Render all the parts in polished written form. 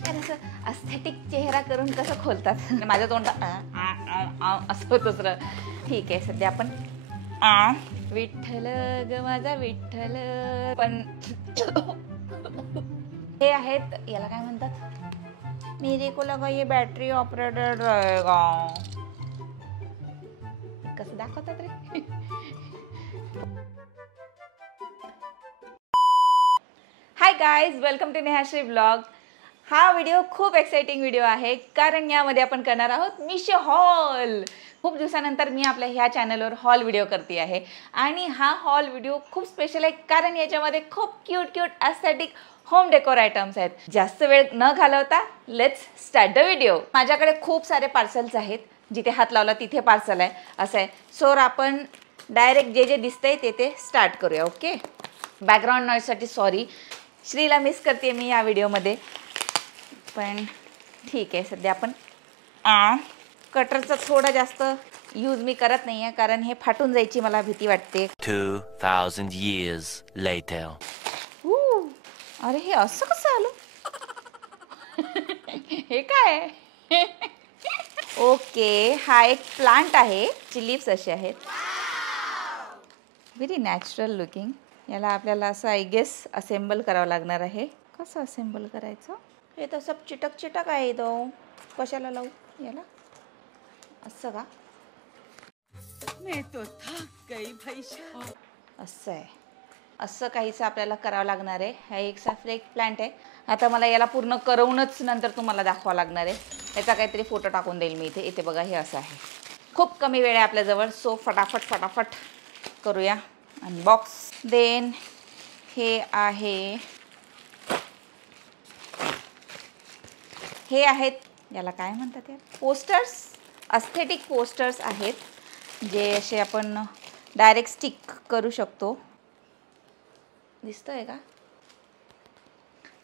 असं अस्थेटिक चेहरा करून कसं खोलतात माझ्या तोंडात असं होतच र. ठीक आहे, सध्या आपण विठ्ठल ग माझा विठ्ठल. पण हे आहेत, याला काय म्हणतात, मेरे को लगा ये बॅटरी ऑपरेटेड रहेगा. कसं दाखवतात रे. Hi guys, welcome to Nehashri blog. हा व्हिडिओ खूप एक्साइटिंग व्हिडिओ आहे, कारण यामध्ये आपण करणार आहोत मिशो हॉल. खूप दिवसानंतर मी आपल्या ह्या चॅनलवर हॉल व्हिडिओ करते आहे आणि हा हॉल व्हिडिओ खूप स्पेशल आहे, कारण याच्यामध्ये खूप cute aesthetic home decor items आहेत. जास्त वेळ न घालवता लेट्स स्टार्ट द व्हिडिओ. माझ्याकडे खूप सारे पार्सल्स आहेत, जिथे हात लावला तिथे पार्सल आहे असं आहे. सो आपण डायरेक्ट जे दिसतंय ते स्टार्ट करूया. ओके, बॅकग्राऊंड नॉईजसाठी सॉरी. श्रीला मिस करते मी या व्हिडिओमध्ये, पण ठीक आहे. सध्या आपण कटरचा थोडा जास्त यूज मी करत नाही आहे, कारण हे फाटून जायची मला भीती वाटते. 2000 years later. अरे हे असं कसं आलं. हे काय आहे. ओके, हा एक प्लांट आहे, लिव्स असे आहेत, व्हेरी नॅचरल लुकिंग. याला आपल्याला असं आय गेस असेंबल करावं लागणार आहे. कसं असेंबल करायचं, हे तसं चिटक आहे. तो कशाला लावू याला, असं का. मैं तो थक गई भैया. असं आहे, असं काहीच आपल्याला करावं लागणार आहे. हा एक फ्लेक प्लांट आहे. आता मला याला पूर्ण करवूनच नंतर तुम्हाला दाखवावं लागणार आहे. याचा काहीतरी फोटो टाकून देईल मी इथे. इथे बघा, हे असं आहे. खूप कमी वेळ आहे आपल्याजवळ, सो फटाफट करूया अनबॉक्स. देन हे आहेत, याला काय म्हणतात यार, पोस्टर्स, अस्थेटिक पोस्टर्स आहेत, जे असे आपण डायरेक्ट स्टिक करू शकतो. दिसतोय का,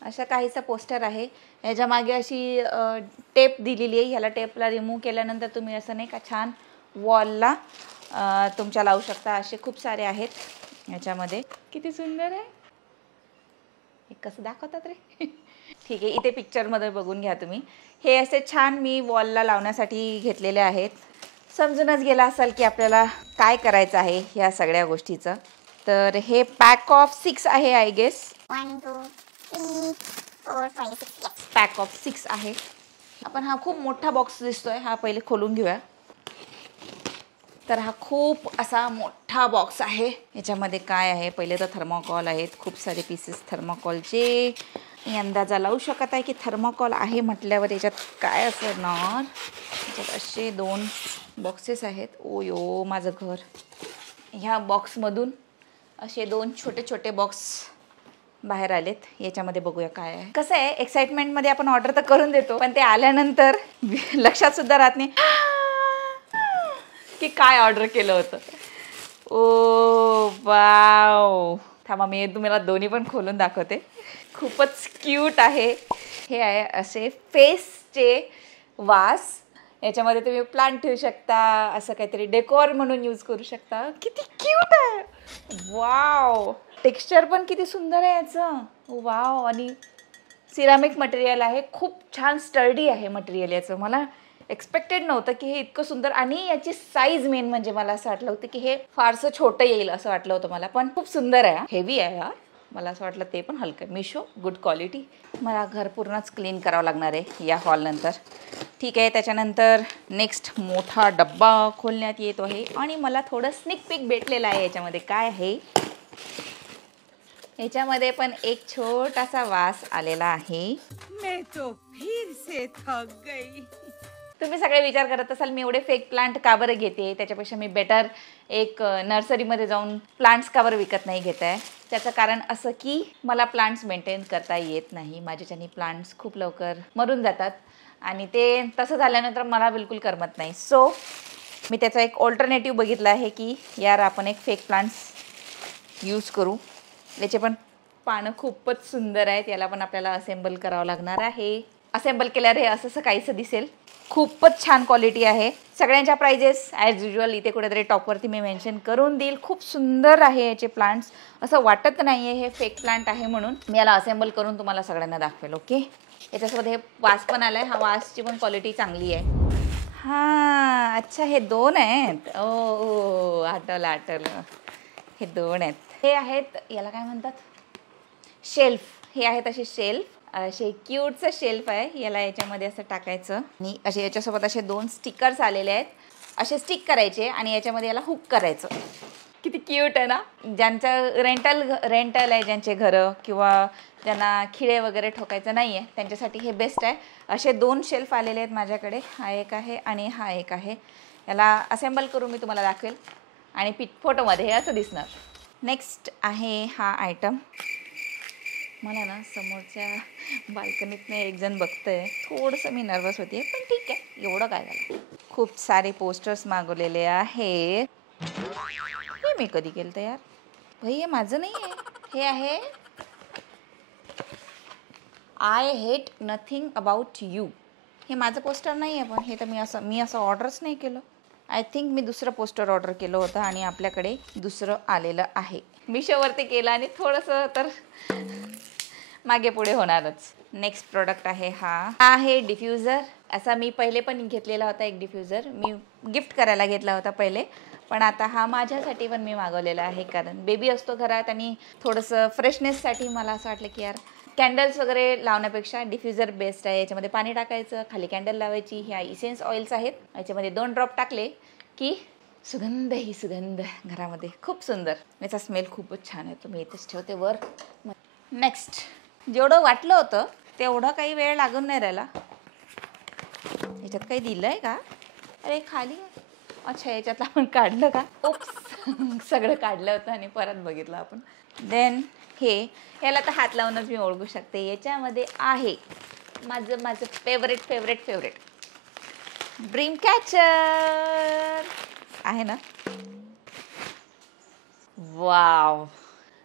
अशा काहीचा पोस्टर आहे. याच्या मागे अशी टेप दिलेली आहे. ह्याला टेपला रिमूव्ह केल्यानंतर तुम्ही असं नाही का छान वॉलला तुमच्या लावू शकता. असे खूप सारे आहेत याच्यामध्ये. किती सुंदर आहे. हे कसं दाखवतात रे. ठीक आहे, इथे पिक्चरमध्ये बघून घ्या तुम्ही. हे असे छान मी वॉलला लावण्यासाठी घेतलेले आहेत. समजूनच गेला असाल की आपल्याला काय करायचं आहे ह्या सगळ्या गोष्टीचं. तर हे पॅक ऑफ 6 आहे आय गेस. 1 2 3 4 5 6 पॅक ऑफ 6 आहे. आपण हा खूप मोठा बॉक्स दिसतोय, हा पहिले खोलून घेऊया. तर हा खूप असा मोठा बॉक्स आहे. याच्यामध्ये काय आहे, पहिले तर थर्मोकॉल आहेत, खूप सारे पीसेस थर्मोकॉलचे. मी अंदाजा लावू शकत आहे की थर्मोकॉल आहे म्हटल्यावर याच्यात काय असणार. याच्यात असे 2 बॉक्सेस आहेत. ओ माझं घर. ह्या बॉक्समधून असे 2 छोटे बॉक्स बाहेर आलेत. याच्यामध्ये बघूया काय आहे. कसं आहे, एक्साइटमेंटमध्ये आपण ऑर्डर तर करून देतो, पण ते आल्यानंतर लक्षात सुद्धा राहत नाही की काय ऑर्डर केलं होतं. ओ वाव, थांबा मी तुम्हाला दोन्ही पण खोलून दाखवते. खूपच क्यूट आहे. हे आहे असे फेसचे वास. याच्यामध्ये तुम्ही प्लांट ठेवू शकता, असं काहीतरी डेकोर म्हणून यूज करू शकता. किती क्यूट आहे. वाव, टेक्स्चर पण किती सुंदर आहे याचं. वाव, आणि सिरामिक मटेरियल आहे. खूप छान स्टर्डी आहे मटेरियल याचं. मला एक्सपेक्टेड नव्हतं की हे इतकं सुंदर, आणि याची साईज मेन म्हणजे मला असं वाटलं होतं की हे फारसं छोटं येईल असं वाटलं होतं मला, पण खूप सुंदर आहे. हेवी आहे यार, मला असं वाटलं ते पण हलकं. Meesho, good quality. मला घर पूर्णच क्लीन करावं लागणार आहे या हॉल नंतर. ठीक आहे, त्याच्यानंतर नेक्स्ट मोठा डब्बा खोलण्यात येतो आहे, आणि मला थोडं स्निक पीक भेटलेलं आहे. याच्यामध्ये काय आहे, याच्यामध्ये पण एक छोटासा वास आलेला आहे. मैं तो फिर से थक गई. तुम्ही सगळे विचार करत असाल मी एवढे फेक प्लांट का बरं घेते, त्याच्यापेक्षा मी बेटर एक नर्सरीमध्ये जाऊन प्लांट्स का बरं विकत नाही घेत आहे. त्याचं कारण असं की मला प्लांट्स मेंटेन करता येत नाही. माझ्याच्यानी प्लांट्स खूप लवकर मरून जातात, आणि ते तसं झाल्यानंतर मला बिलकुल करमत नाही. सो मी त्याचा एक ऑल्टरनेटिव्ह बघितला आहे की यार आपण एक फेक प्लांट्स यूज करू. याचे पण पानं खूपच सुंदर आहेत. याला पण आपल्याला असेंबल करावं लागणार आहे. असेंबल केल्यावर हे असं काहीसं दिसेल. खूपच छान क्वालिटी आहे. सगळ्यांच्या प्राइजेस ॲज युजल इथे कुठेतरी टॉपवरती मी मेन्शन करून देईल. खूप सुंदर आहे याचे प्लांट्स. असं वाटत नाही आहे हे फेक प्लांट आहे म्हणून. मी याला असेंबल करून तुम्हाला सगळ्यांना दाखवेल. ओके, याच्यासोबत हे वास पण आलाय. हा वासची पण क्वालिटी चांगली आहे. हां, अच्छा हे 2 आहेत. ओ आठवलं. हे 2 आहेत. हे आहेत, याला काय म्हणतात, शेल्फ. हे आहेत असे शेल्फ, असे क्यूटचं शेल्फ आहे. याला याच्यामध्ये असं टाकायचं आणि असे याच्यासोबत असे 2 स्टिकर्स आलेले आहेत. असे स्टिक करायचे आणि याच्यामध्ये याला हुक करायचं. किती क्यूट आहे ना. ज्यांचं रेंटल आहे, ज्यांचे घरं किंवा ज्यांना खिळे वगैरे ठोकायचं नाही आहे त्यांच्यासाठी हे बेस्ट आहे. असे 2 शेल्फ आलेले आहेत माझ्याकडे. हा एक आहे आणि हा एक आहे. याला असेंबल करून मी तुम्हाला दाखवेल आणि फोटोमध्ये हे असं दिसणार. नेक्स्ट आहे हा आयटम. मला ना समोरच्या बाल्कनीतनं एक जण बघतंय, थोडंसं मी नर्वस होते, पण ठीक आहे, एवढं काय झालं. खूप सारे पोस्टर्स मागवलेले आहेत. हे मी कधी केलं तर यार भाई, हे माझं नाही आहे. हे आहे I hate nothing about you. हे माझं पोस्टर नाही आहे, पण हे तर मी असं ऑर्डरच नाही केलं. आय थिंक मी दुसरं पोस्टर ऑर्डर केलं होतं आणि आपल्याकडे दुसरं आलेलं आहे. मिशोवरती केलं आणि थोडंसं तर मागे पुढे होणारच. नेक्स्ट प्रोडक्ट आहे हा आहे डिफ्युजर. असा मी पहिले पण घेतलेला होता एक डिफ्युजर. मी गिफ्ट करायला घेतला होता पहिले, पण आता हा माझ्यासाठी पण मी मागवलेला आहे. कारण बेबी असतो घरात आणि थोडंसं फ्रेशनेससाठी मला असं वाटलं की यार कॅन्डल्स वगैरे लावण्यापेक्षा डिफ्युजर बेस्ट आहे. याच्यामध्ये पाणी टाकायचं, खाली कॅन्डल लावायची. ह्या इसेन्स ऑइल्स आहेत, याच्यामध्ये 2 ड्रॉप टाकले की सुगंध घरामध्ये खूप सुंदर. याचा स्मेल खूपच छान आहे. मी इथेच ठेवते वर. नेक्स्ट, जेवढं वाटलं होतं तेवढं काही वेळ लागून नाही राहिला. याच्यात काही दिलं आहे का? अरे खाली, अच्छा याच्यातलं आपण काढलं का? ओप्स सगळं काढलं होतं आणि परत बघितलं आपण. देन ह्याला तर हात लावूनच मी ओळखू शकते. याच्यामध्ये आहे माझं फेवरेट ड्रीम कॅचर आहे ना. वाव.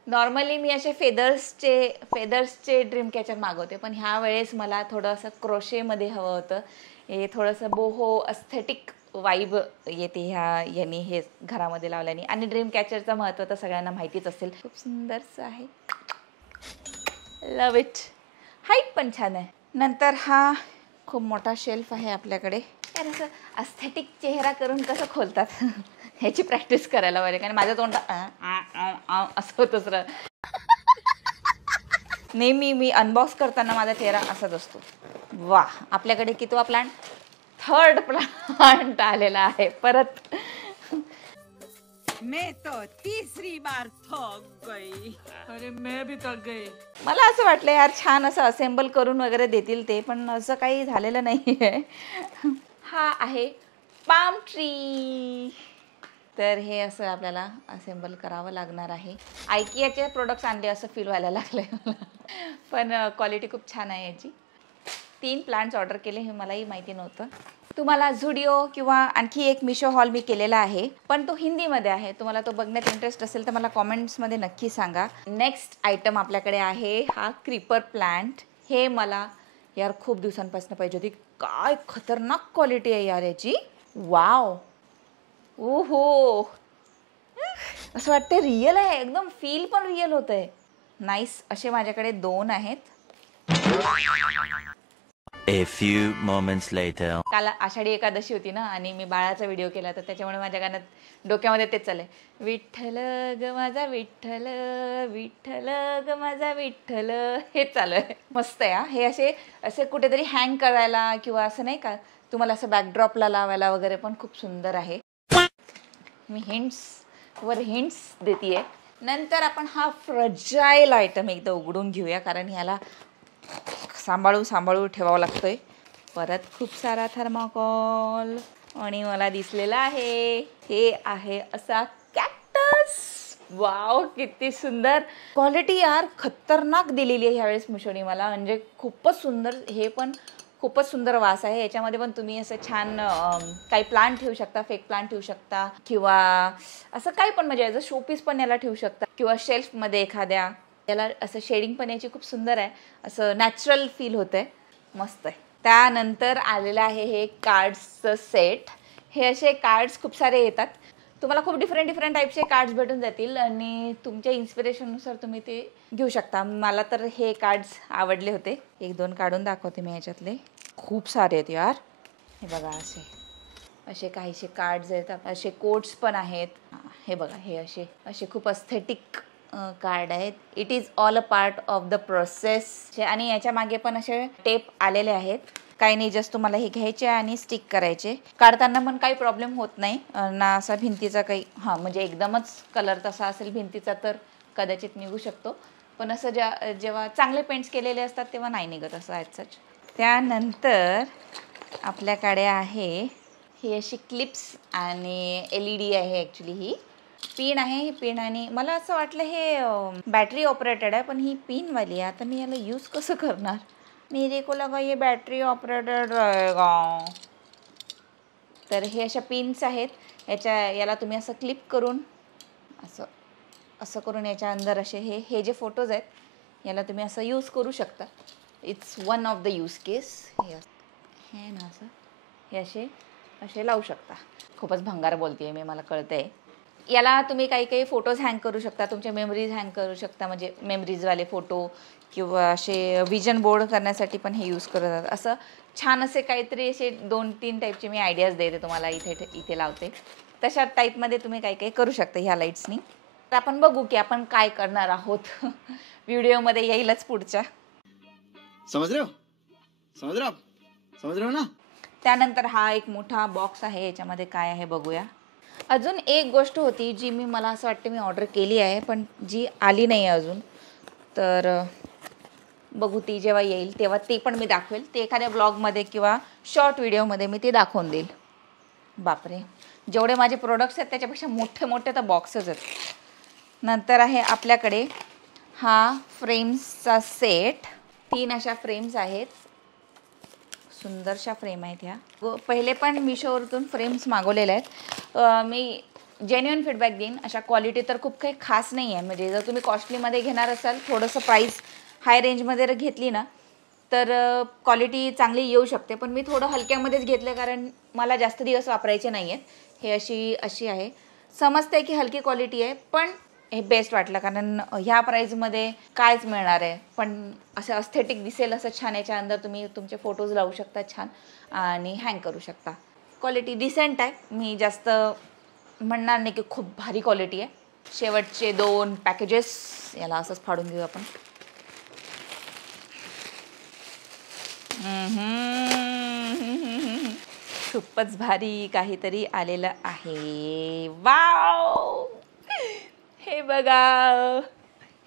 नॉर्मली मी असे फेदर्सचे ड्रीम कॅचर मागवते, पण ह्या वेळेस मला थोडं असं क्रोशेमध्ये हवं होतं. हे थोडंसं बोहो अस्थेटिक वाईब येते यांनी हे घरामध्ये लावल्याने. आणि ड्रीम कॅचरचं महत्त्व तर सगळ्यांना माहितीच असेल. खूप सुंदरचं आहे. लव इट. हाईट पण छान आहे. नंतर हा खूप मोठा शेल्फ आहे आपल्याकडे. यार असं अस्थेटिक चेहरा करून कसं खोलतात ह्याची प्रॅक्टिस करायला पाहिजे. कारण माझ्या तोंडात असं होतच नेहमी मी अनबॉक्स करताना माझा चेहरा असाच असतो. वा, आपल्याकडे कितवा प्लांट? 3rd प्लांट आलेला आहे परत. मैं तो तीसरी बार थक गई. अरे मैं भी थक गई. मला असं वाटलं यार छान असं असेंबल करून वगैरे देतील ते, पण असं काही झालेलं नाही आहे. हा आहे पाम ट्री. तर हे असं आपल्याला असेंबल करावं लागणार आहे. आयकियाचे प्रोडक्ट्स आणले असं फील व्हायला लागलं आहे मला, पण क्वालिटी खूप छान आहे याची. 3 प्लांट्स ऑर्डर केले, हे मलाही माहिती नव्हतं. तुम्हाला झुडिओ किंवा आणखी एक मिशो हॉल मी केलेला आहे, पण तो हिंदीमध्ये आहे. तुम्हाला तो बघण्यात इंटरेस्ट असेल तर मला कॉमेंट्समध्ये नक्की सांगा. नेक्स्ट आयटम आपल्याकडे आहे हा क्रीपर प्लांट. हे मला यार खूप दिवसांपासून पाहिजे होती. काय खतरनाक क्वालिटी आहे यार याची. वाव. ओहो, असं वाटतं रिअल आहे एकदम. फील पण रिअल होत आहे. नाईस. असे माझ्याकडे 2 आहेत. A few moments later. काल आषाढी एकादशी होती ना आणि मी बाळाचा व्हिडिओ केला, तर त्याच्यामुळे माझ्या गाण्यात डोक्यामध्ये तेच चाललंय. विठ्ठल ग माझा विठ्ठल, विठ्ठल ग माझा विठ्ठल, हेच चालू आहे. मस्त आहे. हे असे कुठेतरी हँग करायला किंवा असं नाही का, तुम्हाला असं बॅकड्रॉपला लावायला वगैरे पण खूप सुंदर आहे. मी हिंट्स देतीये. नंतर आपण हा फ्रजाईल आयटम एकदा उघडून घेऊया, कारण ह्याला सांभाळू ठेवावं लागतोय. परत खूप सारा थर्माकोल आणि मला दिसलेला आहे हे आहे असा कॅक्टस. वाव, किती सुंदर क्वालिटी यार. खतरनाक दिलेली आहे ह्यावेळेस मिशोनी मला. म्हणजे खूपच सुंदर. हे पण खूपच सुंदर वास आहे. याच्यामध्ये पण तुम्ही असं छान काही प्लांट ठेवू शकता, फेक प्लांट ठेवू शकता किंवा असं काही पण, म्हणजे याचं शोपीस पण याला ठेवू शकता किंवा शेल्फमध्ये एखाद्या. याला असं शेडिंग पण याची खूप सुंदर आहे. असं नॅचरल फील होत आहे. मस्त आहे. त्यानंतर आलेलं आहे हे कार्ड्सचं सेट. हे असे कार्ड्स खूप सारे येतात. तुम्हाला खूप डिफरंट टाईपचे कार्ड्स भेटून जातील आणि तुमच्या इन्स्पिरेशननुसार तुम्ही ते घेऊ शकता. मला तर हे कार्ड्स आवडले होते. 1-2 काढून दाखवते मी ह्याच्यातले. खूप सारे आहेत यार. हे बघा असे काहीसे कार्ड्स आहेत. असे कोट्स पण आहेत. हे बघा हे असे खूप अस्थेटिक कार्ड आहेत. It is all a part of the process. आणि याच्या मागे पण असे टेप आलेले आहेत. काही नाही, जस्ट तुम्हाला हे घ्यायचे आणि स्टिक करायचे. काढताना पण काही प्रॉब्लेम होत नाही ना. असा भिंतीचा काही म्हणजे एकदमच कलर तसा असेल भिंतीचा तर कदाचित निघू शकतो. पण असं जेव्हा चांगले पेंट्स केलेले असतात तेव्हा नाही निघत असं ॲज सच. त्यानंतर आपल्याकडे आहे ही अशी क्लिप्स आणि LED आहे. ॲक्च्युली ही पिन आहे. ही पिन आणि मला असं वाटलं हे बॅटरी ऑपरेटेड आहे, पण ही पिनवाली आहे. आता मी याला यूज कसं करणार? मेरे को लगा ये बॅटरी ऑपरेटेड रहेगा. तर हे अशा पिन्स आहेत. याला तुम्ही असं क्लिप करून असं करून याच्या अंदर असे हे जे फोटोज आहेत याला तुम्ही असं यूज करू शकता. It's one of the use case. हे ना असं हे असे लावू शकता. खूपच भंगार बोलते मी, मला कळतंय. याला तुम्ही काही फोटोज हँग करू शकता. तुमच्या मेमरीज हँग करू शकता. म्हणजे मेमरीजवाले फोटो किंवा असे विजन बोर्ड करण्यासाठी पण हे यूज करतात. असं छान असे काहीतरी असे 2-3 टाईपचे मी आयडियाज देते तुम्हाला. इथे लावते. तशा टाईपमध्ये तुम्ही काही करू शकता ह्या लाईट्सनी. तर आपण बघू की आपण काय करणार आहोत. व्हिडिओमध्ये येईलच पुढच्या. समझ रहे हो ना. त्यानंतर हा एक मोठा बॉक्स आहे. याच्यामध्ये काय आहे बघूया. अजून एक गोष्ट होती जी मला असं वाटतं मी ऑर्डर केली आहे पण जी आली नाही आहे अजून. तर बघू ती जेव्हा येईल तेव्हा ते पण मी दाखवेल. ते एखाद्या ब्लॉगमध्ये किंवा शॉर्ट व्हिडिओमध्ये मी ते दाखवून देईल. बापरे, जेवढे माझे प्रोडक्ट्स आहेत त्याच्यापेक्षा मोठे तर बॉक्सच आहेत. नंतर आहे आपल्याकडे हा फ्रेम्सचा सेट. 3 अशा फ्रेम्स आहेत. सुंदरशा फ्रेम आहेत ह्या. पहिले पण मिशोवरून फ्रेम्स मागवलेल्या आहेत. मी जेन्युइन फीडबॅक देईन. अशा क्वालिटी तर खूप काही खास नाही आहे. म्हणजे जर तुम्ही कॉस्टलीमध्ये घेणार असाल, थोडंसं प्राईस हाय रेंजमध्ये जर घेतली ना तर क्वालिटी चांगली येऊ शकते. पण मी थोडं हलक्यामध्येच घेतलं कारण मला जास्त दिवस वापरायचे नाही आहेत. हे अशी आहे. समजते की हलकी क्वालिटी आहे पण हे बेस्ट वाटलं कारण ह्या प्राईजमध्ये कायच मिळणार आहे. पण असं अस्थेटिक दिसेल असं छान. याच्या अंदर तुम्ही तुमचे फोटोज लावू शकता छान आणि हँग करू शकता. क्वालिटी डिसेंट आहे. मी जास्त म्हणणार नाही की खूप भारी क्वालिटी आहे. शेवटचे 2 पॅकेजेस याला असंच फाडून घेऊ आपण. खूपच भारी काहीतरी आलेलं आहे. वाव, हे बघा.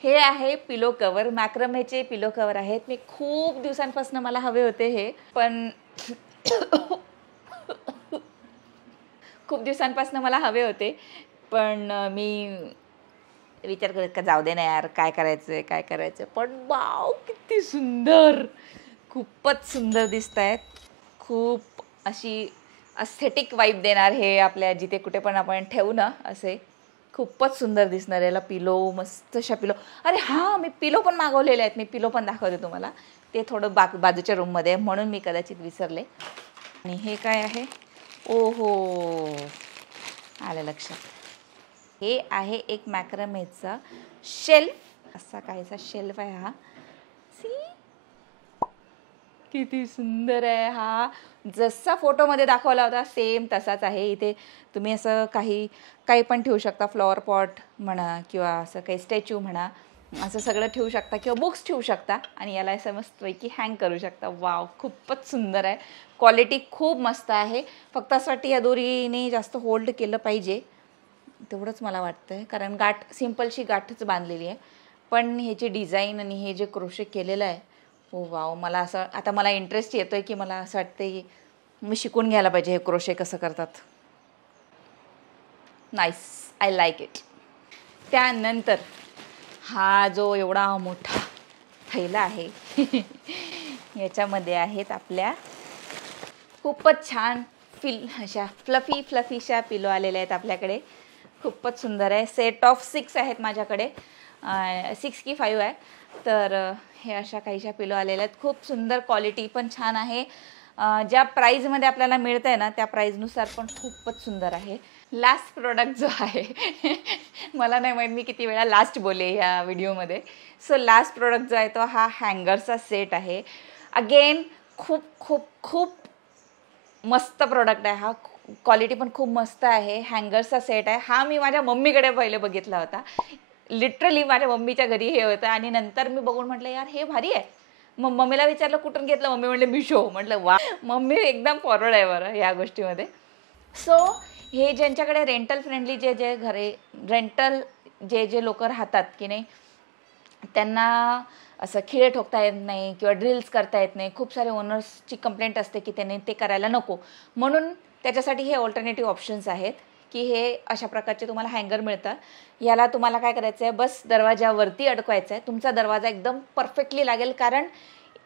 हे आहे पिलो कवर. मॅक्रमेचे पिलो कवर आहेत. मी खूप दिवसांपासून मला हवे होते हे, पण मी विचार करत का जाऊ दे ना यार, काय करायचं. पण वाव किती सुंदर, खूपच सुंदर दिसत आहेत. खूप अशी अस्थेटिक वाईब देणार हे आपल्या जिथे कुठे पण आपण ठेवू ना असे. खूपच सुंदर दिसणार. याला पिलो, मस्तशा पिलो. अरे हां, मी पिलो पण मागवलेले आहेत. मी पिलो पण दाखवते तुम्हाला. ते थोडं बाजूच्या रूममध्ये म्हणून मी कदाचित विसरले. आणि हे काय आहे? ओहो, आलं लक्षात. हे आहे एक मॅक्रमेचा शेल्फ. असा काहीसा शेल्फ आहे हा. सी, किती सुंदर आहे हा. जसा फोटोमध्ये दाखवला होता सेम तसाच आहे. इथे तुम्ही असं काही पण ठेवू शकता. फ्लॉवर पॉट म्हणा किंवा असं काही स्टॅच्यू म्हणा, असं सगळं ठेवू शकता किंवा बुक्स ठेवू शकता आणि याला असं मस्तपैकी हँग करू शकता. वाव, खूपच सुंदर आहे. क्वालिटी खूप मस्त आहे. फक्त असं वाटतं या दोरीने जास्त होल्ड केलं पाहिजे तेवढंच मला वाटतं आहे. कारण सिम्पलशी गाठच बांधलेली आहे. पण ह्याची डिझाईन आणि हे जे क्रोशे केलेलं आहे, हो वाव. मला इंटरेस्ट येतो आहे की मला असं वाटतं की मी शिकून घ्यायला पाहिजे हे क्रोशे कसं करतात. Nice, I like it. त्यानंतर हा जो एवढा मोठा थैला आहे याच्यामध्ये आहेत आपल्या खूपच छान अशा फ्लफीशा पिलो आलेल्या आहेत आपल्याकडे. खूपच सुंदर आहे. सेट ऑफ 6 आहेत माझ्याकडे. 6 की 5 आहे. तर हे अशा काहीशा पिलो आलेल्या आहेत. खूप सुंदर, क्वालिटी पण छान आहे. ज्या प्राईजमध्ये आपल्याला मिळतं आहे ना त्या प्राईजनुसार पण खूपच सुंदर आहे. लास्ट प्रोडक्ट जो आहे मला नाही माहीत मी किती वेळा लास्ट बोले ह्या व्हिडिओमध्ये. सो लास्ट प्रोडक्ट जो आहे तो हा हँगरचा सेट आहे. अगेन खूप खूप खूप मस्त प्रोडक्ट आहे हा. क्वालिटी पण खूप मस्त आहे. हँगरचा सेट आहे हा. मी माझ्या मम्मीकडे पहिले बघितला होता. लिटरली माझ्या मम्मीच्या घरी हे होतं आणि नंतर मी बघून म्हटलं यार हे भारी आहे. मग मम्मीला विचारलं कुठून घेतलं. मम्मी म्हटलं मिशो. म्हटलं वा, मम्मी एकदम फॉरवर्ड आहे बरं ह्या गोष्टीमध्ये. सो हे ज्यांच्याकडे रेंटल फ्रेंडली जे घरे रेंटल जे लोक राहतात की नाही, त्यांना असं खिळे ठोकता येत नाही किंवा ड्रिल्स करता येत नाही. खूप सारे ओनर्सची कंप्लेंट असते की त्यांनी ते करायला नको. म्हणून त्याच्यासाठी हे ऑल्टरनेटिव्ह ऑप्शन्स आहेत की हे अशा प्रकारचे तुम्हाला हँगर मिळतं. याला तुम्हाला काय करायचं आहे, बस दरवाजावरती अडकवायचं आहे. तुमचा दरवाजा एकदम परफेक्टली लागेल, कारण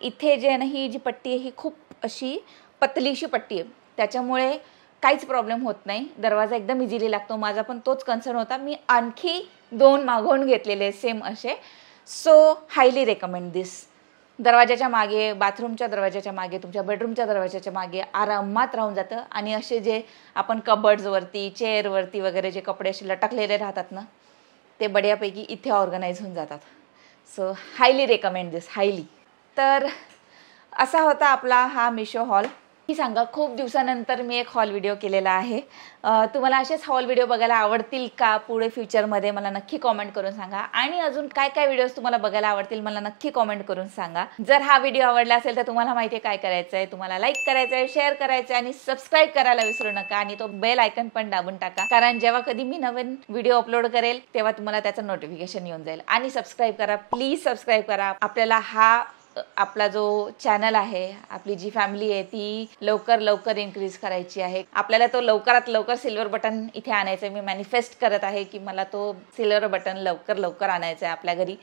इथे जे नाही ही जी पट्टी आहे ही खूप अशी पतलीशी पट्टी आहे. त्याच्यामुळे काहीच प्रॉब्लेम होत नाही. दरवाजा एकदम इझिली लागतो. माझा पण तोच कन्सर्न होता. मी आणखी 2 मागवून घेतलेले सेम असे. सो हायली रेकमेंड दिस. दरवाजाच्या मागे, बाथरूमच्या दरवाजाच्या मागे, तुमच्या बेडरूमच्या दरवाजाच्या मागे आरामात राहून जातं. आणि असे जे आपण कबर्ड्सवरती, चेअरवरती वगैरे जे कपडे असे लटकलेले राहतात ना, ते बड्यापैकी इथे ऑर्गनाईज होऊन जातात. सो हायली रेकमेंड दिस, हायली. तर असा होता आपला हा मिशो हॉल. ही सांगा, खूप दिवसानंतर मी एक हॉल व्हिडिओ केलेला आहे. तुम्हाला असेच हॉल व्हिडिओ बघायला आवडतील का पुढे फ्युचरमध्ये, मला नक्की कॉमेंट करून सांगा. आणि अजून काय काय व्हिडिओज तुम्हाला बघायला आवडतील मला नक्की कॉमेंट करून सांगा. जर हा व्हिडिओ आवडला असेल तर तुम्हाला माहिती आहे काय करायचं आहे. तुम्हाला लाईक करायचं आहे, शेअर करायचं आहे आणि सबस्क्राईब करायला विसरू नका. आणि तो बेल आयकन पण दाबून टाका, कारण जेव्हा कधी मी नवीन व्हिडिओ अपलोड करेल तेव्हा तुम्हाला त्याचं नोटिफिकेशन येऊन जाईल. आणि सबस्क्राईब करा, प्लीज सबस्क्राईब करा. आपल्याला आपला जो चॅनल आहे, आपली जी फॅमिली आहे ती लवकर इन्क्रीज करायची आहे. आपल्याला तो लवकरात लवकर सिल्वर बटन इथे आणायचं आहे. मी मॅनिफेस्ट करत आहे की मला तो सिल्वर बटन लवकर आणायचं आहे आपल्या घरी.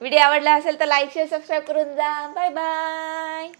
व्हिडिओ आवडला असेल तर लाईक शेअर सबस्क्राईब करून जा. Bye bye.